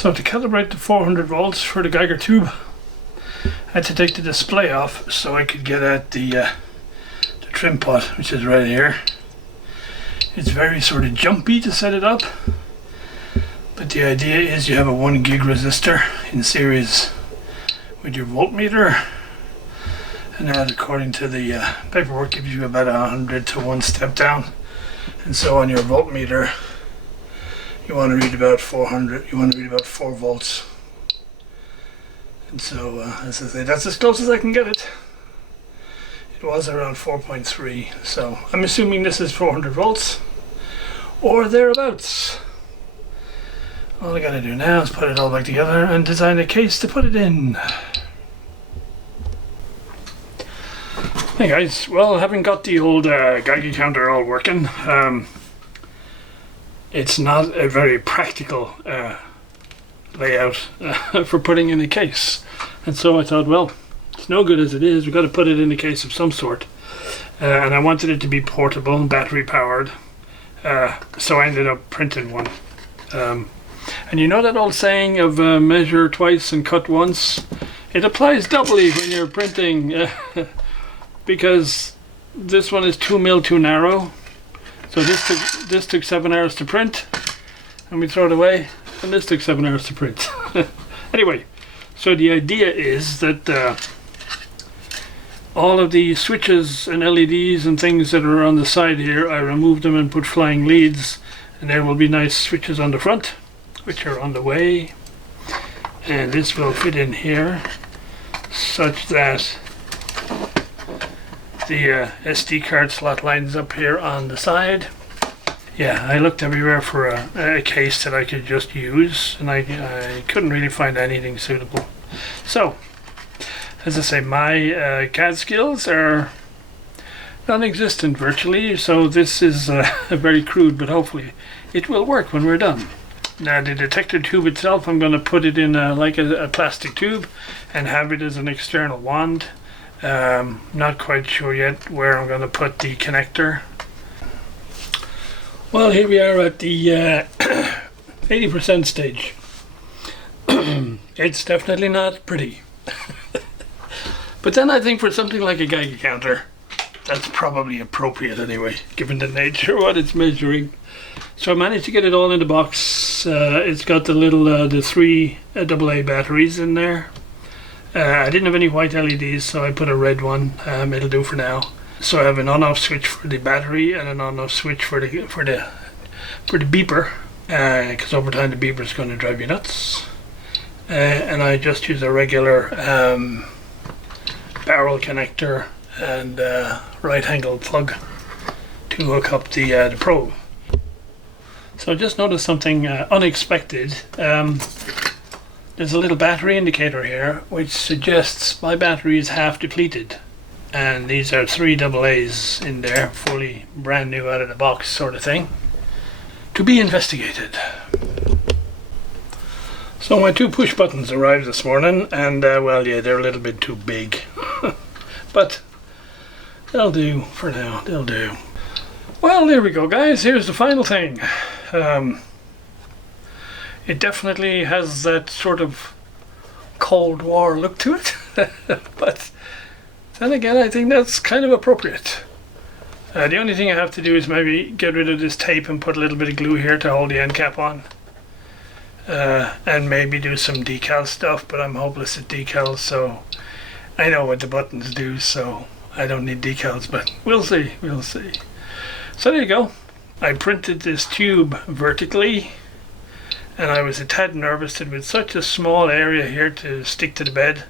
So to calibrate the 400 volts for the Geiger tube, I had to take the display off so I could get at the trim pot, which is right here. It's very sort of jumpy to set it up, but the idea is you have a 1 gig resistor in series with your voltmeter, and that, according to the paperwork, gives you about 100 to 1 step down. And so on your voltmeter, you want to read about 400. You want to read about 4 volts. And so, as I say, that's as close as I can get it. It was around 4.3, so I'm assuming this is 400 volts or thereabouts. All I gotta do now is put it all back together and design a case to put it in. Hey guys, well, having got the old Geiger counter all working, it's not a very practical layout for putting in a case, and so I thought, well, it's no good as it is, we've got to put it in a case of some sort, and I wanted it to be portable and battery powered, so I ended up printing one. And you know that old saying of measure twice and cut once? It applies doubly when you're printing, because this one is 2mm too narrow. So this took 7 hours to print, and we throw it away, and this took 7 hours to print. Anyway, so the idea is that all of the switches and LEDs and things that are on the side here, I removed them and put flying leads, and there will be nice switches on the front, which are on the way, and this will fit in here such that the SD card slot lines up here on the side. Yeah, I looked everywhere for a case that I could just use, and I couldn't really find anything suitable. So, as I say, my CAD skills are non-existent virtually, so this is very crude, but hopefully it will work when we're done. Now the detector tube itself, I'm going to put it in like a plastic tube and have it as an external wand. Not quite sure yet where I'm going to put the connector. Well, here we are at the 80% stage. It's definitely not pretty. But then I think for something like a Geiger counter, that's probably appropriate anyway, given the nature of what it's measuring. So I managed to get it all in the box. It's got the little, the 3 AA batteries in there. I didn't have any white LEDs, so I put a red one. It'll do for now. So I have an on-off switch for the battery and an on-off switch for the beeper, because over time the beeper is going to drive you nuts. And I just use a regular barrel connector and right-angle plug to hook up the probe. So I just noticed something unexpected. There's a little battery indicator here which suggests my battery is half depleted, and these are 3 AA's in there, fully brand new out of the box sort of thing. To be investigated. So my 2 push buttons arrived this morning, and well, yeah, they're a little bit too big. But they'll do for now, they'll do. Well, there we go guys, here's the final thing. It definitely has that sort of Cold War look to it, but then again I think that's kind of appropriate. The only thing I have to do is maybe get rid of this tape and put a little bit of glue here to hold the end cap on. And maybe do some decal stuff, but I'm hopeless at decals, so I know what the buttons do, so I don't need decals, but we'll see, we'll see. So there you go. I printed this tube vertically, and I was a tad nervous that with such a small area here to stick to the bed,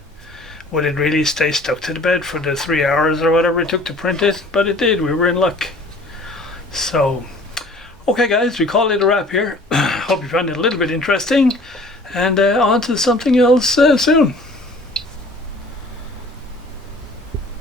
would it really stay stuck to the bed for the 3 hours or whatever it took to print it? But it did, we were in luck. So, okay guys, we call it a wrap here. Hope you found it a little bit interesting, and on to something else soon.